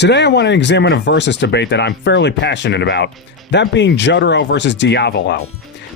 Today I want to examine a versus debate that I'm fairly passionate about, that being Jotaro versus Diavolo.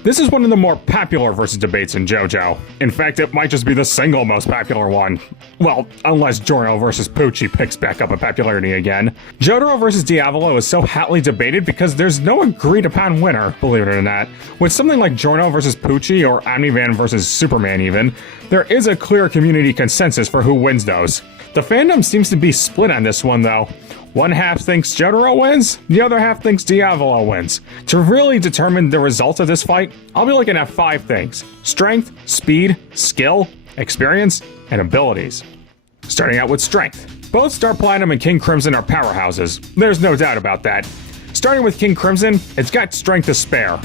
This is one of the more popular versus debates in JoJo. In fact, it might just be the single most popular one. Well, unless Jotaro versus Pucci picks back up in popularity again. Jotaro versus Diavolo is so hotly debated because there's no agreed upon winner, believe it or not. With something like Jotaro versus Pucci or Omnivan versus Superman even, there is a clear community consensus for who wins those. The fandom seems to be split on this one though. One half thinks Jotaro wins, the other half thinks Diavolo wins. To really determine the result of this fight, I'll be looking at 5 things: strength, speed, skill, experience, and abilities. Starting out with strength. Both Star Platinum and King Crimson are powerhouses, there's no doubt about that. Starting with King Crimson, it's got strength to spare.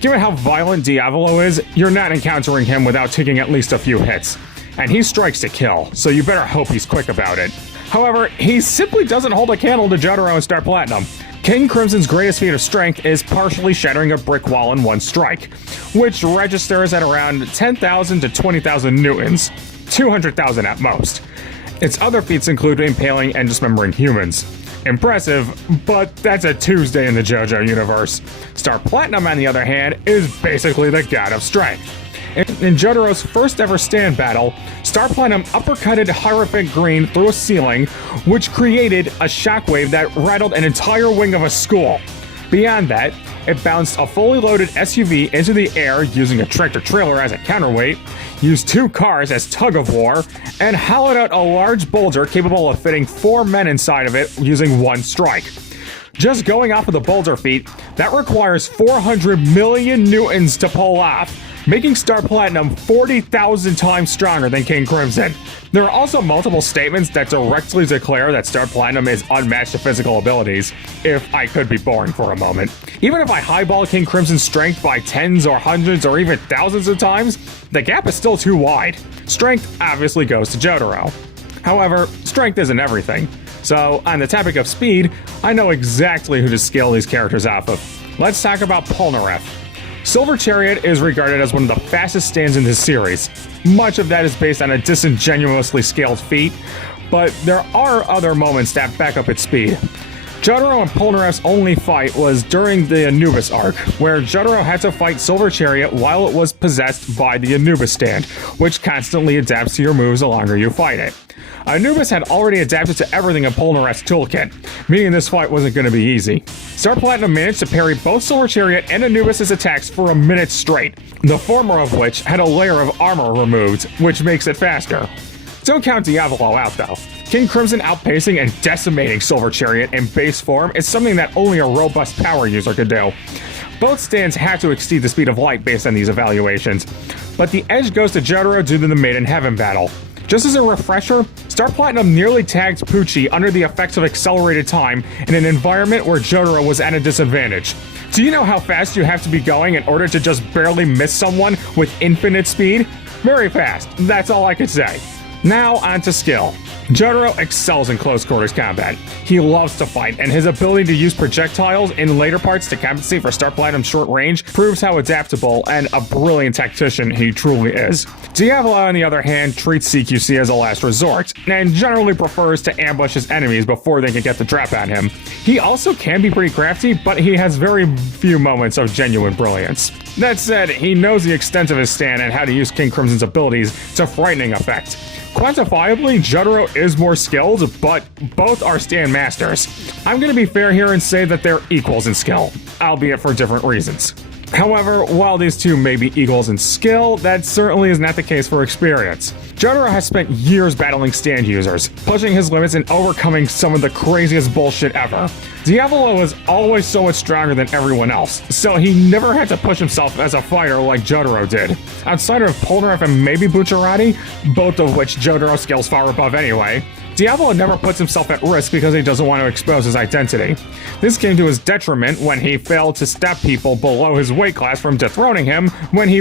Given how violent Diavolo is, you're not encountering him without taking at least a few hits. And he strikes to kill, so you better hope he's quick about it. However, he simply doesn't hold a candle to Jotaro and Star Platinum. King Crimson's greatest feat of strength is partially shattering a brick wall in one strike, which registers at around 10,000 to 20,000 newtons, 200,000 at most. Its other feats include impaling and dismembering humans. Impressive, but that's a Tuesday in the JoJo universe. Star Platinum, on the other hand, is basically the god of strength. In Jotaro's first ever stand battle, Star Platinum uppercutted Hierophant Green through a ceiling, which created a shockwave that rattled an entire wing of a school. Beyond that, it bounced a fully loaded SUV into the air using a tractor-trailer as a counterweight, used 2 cars as tug-of-war, and hollowed out a large boulder capable of fitting 4 men inside of it using one strike. Just going off of the boulder feat, that requires 400 million newtons to pull off, making Star Platinum 40,000 times stronger than King Crimson. There are also multiple statements that directly declare that Star Platinum is unmatched to physical abilities, if I could be boring for a moment. Even if I highball King Crimson's strength by tens or hundreds or even thousands of times, the gap is still too wide. Strength obviously goes to Jotaro. However, strength isn't everything. So, on the topic of speed, I know exactly who to scale these characters off of. Let's talk about Polnareff. Silver Chariot is regarded as one of the fastest stands in this series. Much of that is based on a disingenuously scaled feat, but there are other moments that back up its speed. Jotaro and Polnareff's only fight was during the Anubis arc, where Jotaro had to fight Silver Chariot while it was possessed by the Anubis stand, which constantly adapts to your moves the longer you fight it. Anubis had already adapted to everything in Polnareff's toolkit, meaning this fight wasn't going to be easy. Star Platinum managed to parry both Silver Chariot and Anubis' attacks for a minute straight, the former of which had a layer of armor removed, which makes it faster. Don't count Diavolo out though. King Crimson outpacing and decimating Silver Chariot in base form is something that only a robust power user could do. Both stands have to exceed the speed of light based on these evaluations, but the edge goes to Jotaro due to the Maiden Heaven battle. Just as a refresher, Star Platinum nearly tagged Pucci under the effects of accelerated time in an environment where Jotaro was at a disadvantage. Do you know how fast you have to be going in order to just barely miss someone with infinite speed? Very fast, that's all I could say. Now on to skill. Jotaro excels in close quarters combat. He loves to fight, and his ability to use projectiles in later parts to compensate for Star Platinum's short range proves how adaptable and a brilliant tactician he truly is. Diavolo, on the other hand, treats CQC as a last resort, and generally prefers to ambush his enemies before they can get the drop on him. He also can be pretty crafty, but he has very few moments of genuine brilliance. That said, he knows the extent of his stand and how to use King Crimson's abilities to frightening effect. Quantifiably, Jotaro is more skilled, but both are stand masters. I'm going to be fair here and say that they're equals in skill, albeit for different reasons. However, while these two may be equals in skill, that certainly is not the case for experience. Jotaro has spent years battling stand users, pushing his limits and overcoming some of the craziest bullshit ever. Diavolo was always so much stronger than everyone else, so he never had to push himself as a fighter like Jotaro did. Outside of Polnareff and maybe Bucciarati, both of which Jotaro scales far above anyway, Diavolo never puts himself at risk because he doesn't want to expose his identity. This came to his detriment when he failed to stop people below his weight class from dethroning him when he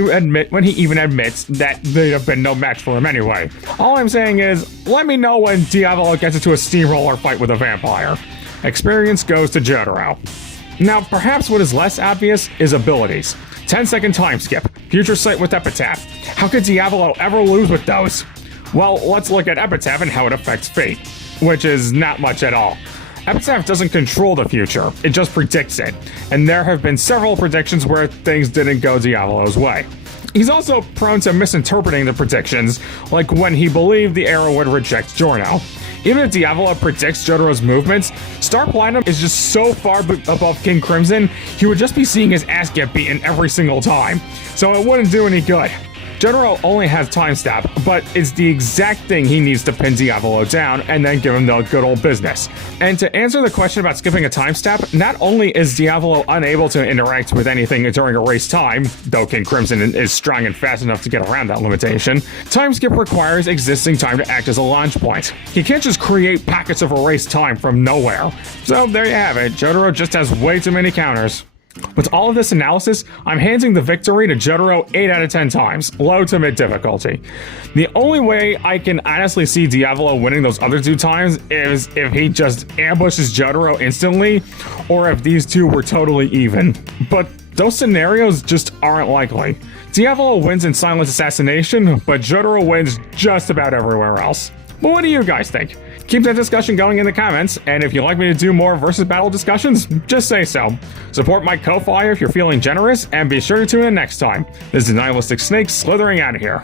even admits that they'd have been no match for him anyway. All I'm saying is, let me know when Diavolo gets into a steamroller fight with a vampire. Experience goes to Jotaro. Now, perhaps what is less obvious is abilities. 10-second time skip, future sight with Epitaph. How could Diavolo ever lose with those? Well, let's look at Epitaph and how it affects fate, which is not much at all. Epitaph doesn't control the future, it just predicts it, and there have been several predictions where things didn't go Diavolo's way. He's also prone to misinterpreting the predictions, like when he believed the arrow would reject Giorno. Even if Diavolo predicts Jotaro's movements, Star Platinum is just so far above King Crimson, he would just be seeing his ass get beaten every single time, so it wouldn't do any good. Jotaro only has Time Stab, but it's the exact thing he needs to pin Diavolo down and then give him the good old business. And to answer the question about skipping a Time Stab, not only is Diavolo unable to interact with anything during a race time, though King Crimson is strong and fast enough to get around that limitation, Time Skip requires existing time to act as a launch point. He can't just create packets of erased time from nowhere. So there you have it, Jotaro just has way too many counters. With all of this analysis, I'm handing the victory to Jotaro 8 out of 10 times, low to mid difficulty. The only way I can honestly see Diavolo winning those other 2 times is if he just ambushes Jotaro instantly, or if these two were totally even. But those scenarios just aren't likely. Diavolo wins in silent assassination, but Jotaro wins just about everywhere else. But what do you guys think? Keep that discussion going in the comments, and if you'd like me to do more versus battle discussions, just say so. Support my Ko-Fi if you're feeling generous, and be sure to tune in next time. This is Nihilistic Snake slithering out of here.